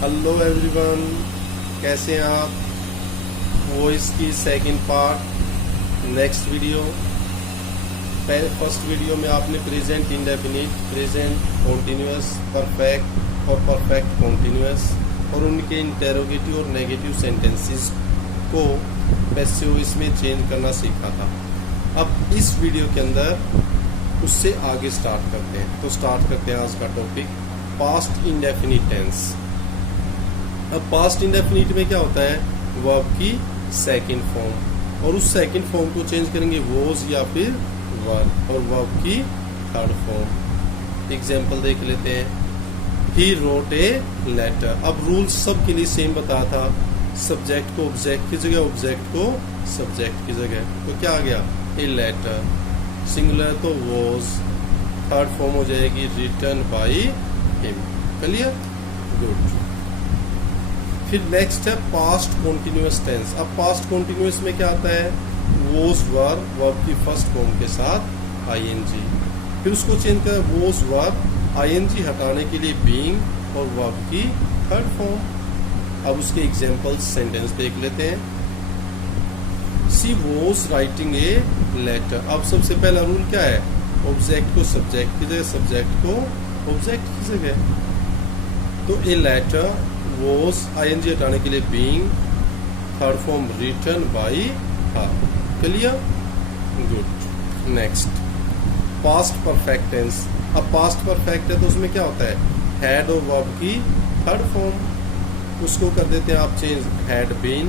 Hello everyone, कैसे हैं आप। वॉइस की second part next video. First video में आपने present indefinite, present continuous, perfect और परफेक्ट कॉन्टिन्यूअस और उनके इंटेरोगेटिव और नेगेटिव सेंटेंसेस को पैसिव वॉइस में चेंज करना सीखा था। अब इस वीडियो के अंदर उससे आगे स्टार्ट करते हैं। तो स्टार्ट करते हैं आज का टॉपिक, पास्ट इंडेफिनिट टेंस। अब पास्ट इंडेफिनिट में क्या होता है, वर्ब की सेकंड फॉर्म, और उस सेकंड फॉर्म को चेंज करेंगे वॉज या फिर वर, और वर्ब की थर्ड फॉर्म। एग्जांपल देख लेते हैं। He wrote a letter. अब रूल्स सब के लिए सेम बताया था, सब्जेक्ट को ऑब्जेक्ट की जगह, ऑब्जेक्ट को सब्जेक्ट की जगह। तो क्या आ गया, ए लेटर, सिंगुलर तो वॉज, थर्ड फॉर्म हो जाएगी written by him. Clear, good. फिर नेक्स्ट है पास्ट कॉन्टिन्यूअस टेंस। अब पास्ट कॉन्टिन्यूअस में क्या आता है, वॉज वर, वर्ब की फर्स्ट फॉर्म के साथ आईएनजी। फिर उसको चेंज कर वॉज वर, आईएनजी हटाने के लिए बीइंग और वर्ब की थर्ड फॉर्म। अब उसके एग्जांपल्स सेंटेंस देख लेते हैं। She was writing a letter. अब सबसे पहला रूल क्या है, ऑब्जेक्ट को सब्जेक्ट की जगह, सब्जेक्ट को ऑब्जेक्ट की जगह। तो ए लेटर वॉज, आईएनजी हटाने के लिए being, third form written by her. Clear, good. Next past perfect tense. अब पास्ट परफेक्ट है तो उसमें क्या होता है, हैड और वर्ब की थर्ड फॉर्म। उसको कर देते हैं आप चेंज, हैड बीन,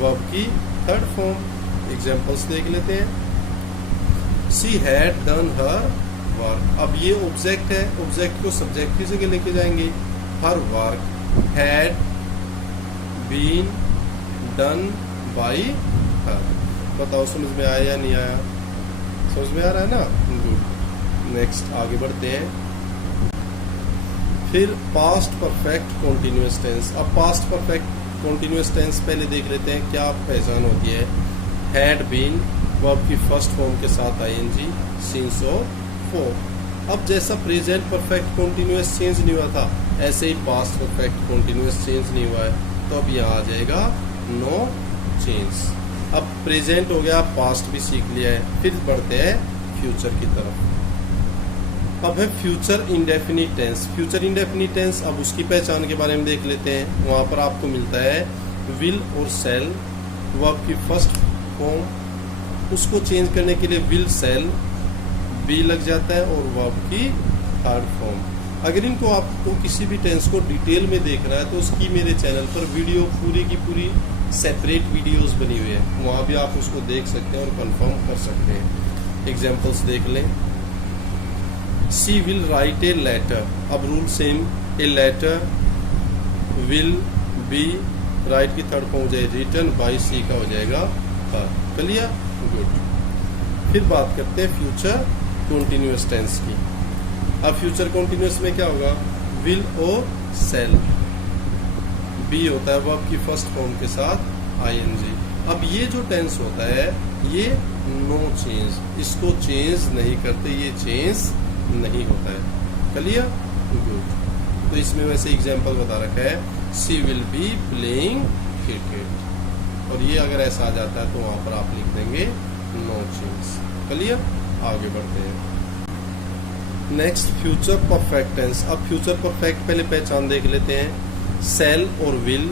वर्ब की थर्ड फॉर्म। एग्जांपल्स देख लेते हैं। She had done her work. अब ये ऑब्जेक्ट है, ऑब्जेक्ट को सब्जेक्ट की जगह लेके जाएंगे, her work had been done by her। बताओ समझ में आया या नहीं आया, समझ में आ रहा है ना, गुड। नेक्स्ट आगे बढ़ते हैं। फिर पास्ट परफेक्ट कॉन्टिन्यूअस टेंस। अब पास्ट परफेक्ट कॉन्टिन्यूअस टेंस पहले देख लेते हैं क्या पहचान होती है। हैड बीन, वर्ब की फर्स्ट फॉर्म के साथ आईएनजी, सिंस और फॉर। अब जैसा प्रेजेंट परफेक्ट कॉन्टिन्यूअस चेंज नहीं हुआ था, ऐसे ही पास्ट परफेक्ट कॉन्टिन्यूअस चेंज नहीं हुआ है, तो अब यहाँ आ जाएगा नो चेंज। अब प्रेजेंट हो गया, पास्ट भी सीख लिया है। फिर बढ़ते हैं फ्यूचर की तरफ। अब है future indefinite tense. Future indefinite tense, अब उसकी पहचान के बारे में देख लेते हैं। वहाँ पर आपको मिलता है विल और सेल, वर्ब की फर्स्ट फॉर्म, उसको चेंज करने के लिए विल सेल बी लग जाता है, और वर्ब की थर्ड फॉर्म। अगर इनको आपको किसी भी टेंस को डिटेल में देखना है तो उसकी मेरे चैनल पर वीडियो पूरी की पूरी सेपरेट वीडियोस बनी हुई है, वहाँ भी आप उसको देख सकते हैं और कंफर्म कर सकते हैं। एग्जांपल्स देख लें। She will write a letter. अब rule same, a letter, will, be, write की थर्ड फॉर्म हो जाए रिटन बाई, सी का हो जाएगा हर। Clear, good. फिर बात करते हैं फ्यूचर कॉन्टिन्यूअस टेंस की। अब फ्यूचर कॉन्टिन्यूअस में क्या होगा, विल और सेल, बी होता है वर्ब की फर्स्ट फॉर्म के साथ आईएनजी। अब ये जो टेंस होता है ये नो चेंज, इसको चेंज नहीं करते, ये चेंज नहीं होता है। Clear, good. तो इसमें वैसे एग्जांपल बता रखा है, she will be playing cricket, और ये अगर ऐसा आ जाता है तो वहां पर आप लिख देंगे नो चेंज। क्लियर, आगे बढ़ते हैं। Next future perfect tense. अब फ्यूचर परफेक्ट पहले पहचान देख लेते हैं। सेल और विल,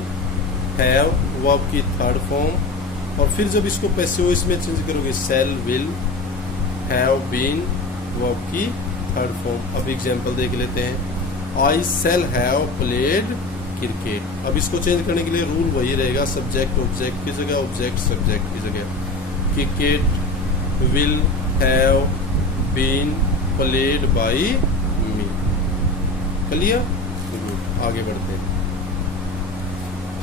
हैव, वर्ब की थर्ड फॉर्म, और फिर जब इसको पैसिव वॉइस में चेंज करोगे, shall will have been, verb की थर्ड फॉर्म। अब एग्जांपल देख लेते हैं। I shall have played cricket. अब इसको चेंज करने के लिए रूल वही रहेगा, सब्जेक्ट ऑब्जेक्ट की जगह, ऑब्जेक्ट सब्जेक्ट की जगह। Cricket will have been played by me. Clear, आगे बढ़ते हैं।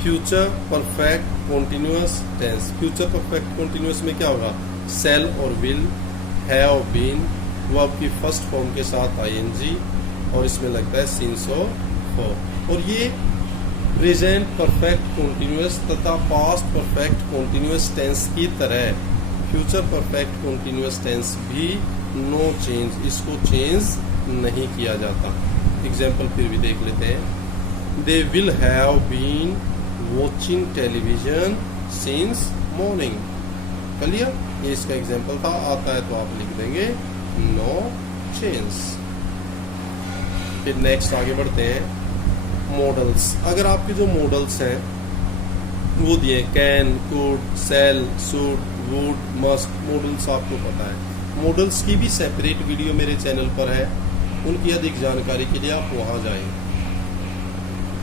Future perfect continuous tense. Future perfect continuous में क्या होगा, सेल और विल, हैव बीन, वर्ब की फर्स्ट फॉर्म के साथ आईएनजी, और इसमें लगता है सिंस और फॉर। और ये प्रेजेंट परफेक्ट कॉन्टिन्यूअस तथा पास्ट परफेक्ट कॉन्टिन्यूअस टेंस की तरह फ्यूचर परफेक्ट कॉन्टिन्यूअस टेंस भी नो चेंज, इसको चेंज नहीं किया जाता। एग्जाम्पल फिर भी देख लेते हैं। They will have been watching television since morning. Clear? ये इसका एग्जाम्पल था। आता है तो आप लिख देंगे नो चेंज। फिर नेक्स्ट आगे बढ़ते हैं। मॉडल्स। अगर आपके जो मॉडल्स हैं वो दिए can, could, shall, should, would, must. Modals आपको पता है। मॉडल्स की भी सेपरेट वीडियो मेरे चैनल पर है, उनकी अधिक जानकारी के लिए आप वहां जाएं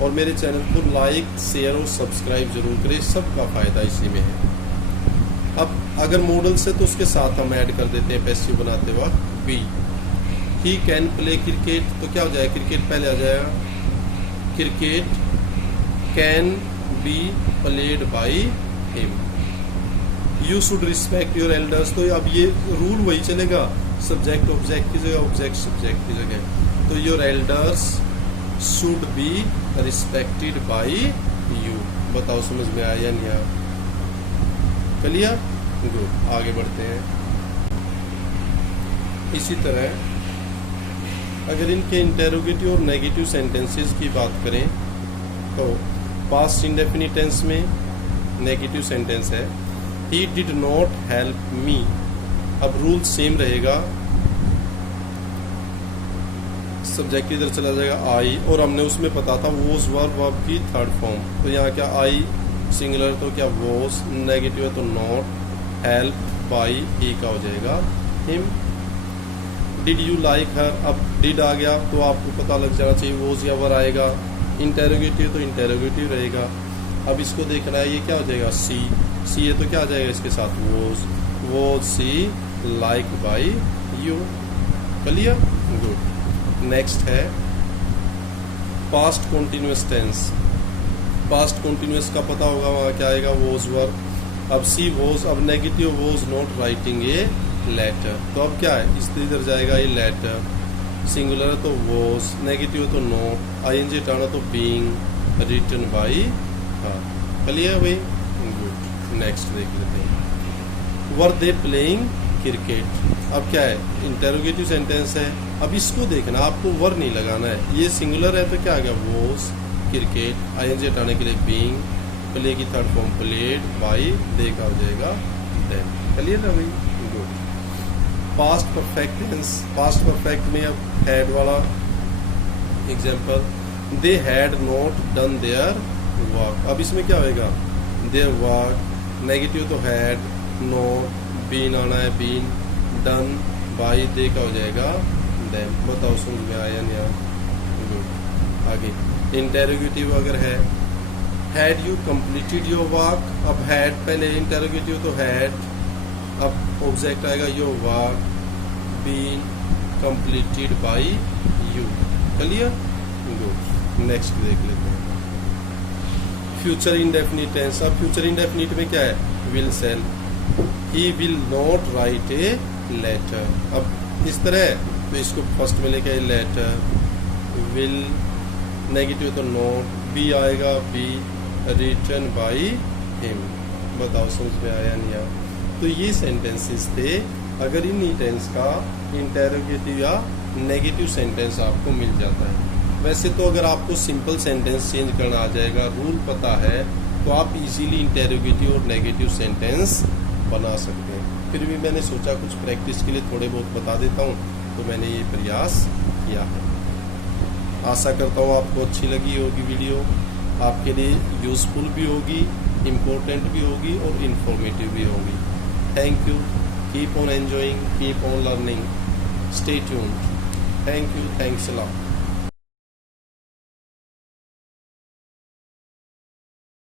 और मेरे चैनल को लाइक, शेयर और सब्सक्राइब जरूर करें। सबका फायदा इसी में है। अब अगर मॉडल्स है तो उसके साथ हम ऐड कर देते हैं पैसिव बनाते वक्त be. He can play cricket, तो क्या हो जाएगा? क्रिकेट पहले आ जाएगा। Cricket can be played by him. You should respect your elders, तो अब ये रूल वही चलेगा, सब्जेक्ट ऑब्जेक्ट की जगह, ऑब्जेक्ट सब्जेक्ट की जगह। तो your elders should be respected by you. बताओ समझ में आया नहीं आया? क्लियर? गुड। आगे बढ़ते हैं। इसी तरह अगर इनके इंटेरोगेटिव और नेगेटिव सेंटेंसेस की बात करें तो पास्ट इंडेफिनिट टेंस में नेगेटिव सेंटेंस है he did not help me. अब रूल सेम रहेगा, सब्जेक्ट इधर चला जाएगा आई, और हमने उसमें पता था वॉज वर्ब की थर्ड फॉर्म। तो यहाँ क्या आई सिंगुलर, तो क्या वॉज, नेगेटिव है तो नॉट, हेल्प बाई ही का हो जाएगा हिम। डिड यू लाइक हर, अब डिड आ गया तो आपको पता लग जाना चाहिए वॉज या वर आएगा। इंटेरोगेटिव तो इंटेरोगेटिव रहेगा। अब इसको देखना है, ये क्या हो जाएगा? सी। सी है तो क्या आ जाएगा इसके साथ? Was she like by you. Clear? Good. Next है past continuous tense. Past continuous का पता होगा, वहाँ क्या आएगा? Was were. अब सी वॉज, अब negative was not writing a letter, तो अब क्या है? इस इधर जाएगा ये लेटर। सिंगुलर है तो वॉज, नेगेटिव तो नॉट, आईएनजी हटाना तो being written by her. Clear भाई? गुड। नेक्स्ट देख लेते हैं। Were they playing cricket. अब क्या है? इंटेरोगेटिव सेंटेंस है। अब इसको देखना, आपको वर नहीं लगाना है। ये सिंगुलर है तो क्या आ गया? वॉज क्रिकेट, आईएनजी हटाने के लिए बीइंग, प्ले की third form played, by they का हो जाएगा देन। क्लियर ना भाई? Good. Past perfect tense. Past perfect में अब हैड वाला example, they had not done their work. अब इसमें क्या होएगा? देयर वर्क, नेगेटिव तो हैड, नॉट, बीन आना है बीन, डन बाई दे का हो जाएगा देन। बताओ समझ में आया नहीं आया? गुड। आगे इंटेरोगेटिव अगर है, had you completed your work. अब हैड पहले इंटेरोगेटिव तो हैड, अब ऑब्जेक्ट आएगा your work been completed by you. Clear? Good. Next देख लेते हैं। Future indefinite tense. अब फ्यूचर इंडेफिनिट में क्या है? Will shall, he will not write a letter. अब इस तरह तो इसको फर्स्ट में लेके लेटर, विल नेगेटिव तो नॉट, बी आएगा बी रिटन बाई हिम। बताओ समझ में आया नहीं आया? तो ये सेंटेंसेस थे। अगर इन टेंस का इंटेरोगेटिव या नेगेटिव सेंटेंस आपको मिल जाता है। वैसे तो अगर आपको सिंपल सेंटेंस चेंज करना आ जाएगा, रूल पता है, तो आप इजीली इंटेरोगेटिव और नेगेटिव सेंटेंस बना सकते हैं। फिर भी मैंने सोचा कुछ प्रैक्टिस के लिए थोड़े बहुत बता देता हूँ, तो मैंने ये प्रयास किया है। आशा करता हूँ आपको अच्छी लगी होगी वीडियो, आपके लिए यूज़फुल भी होगी, इम्पोर्टेंट भी होगी और इन्फॉर्मेटिव भी होगी। Thank you. Keep on enjoying, keep on learning, stay tuned. Thank you, thanks a lot.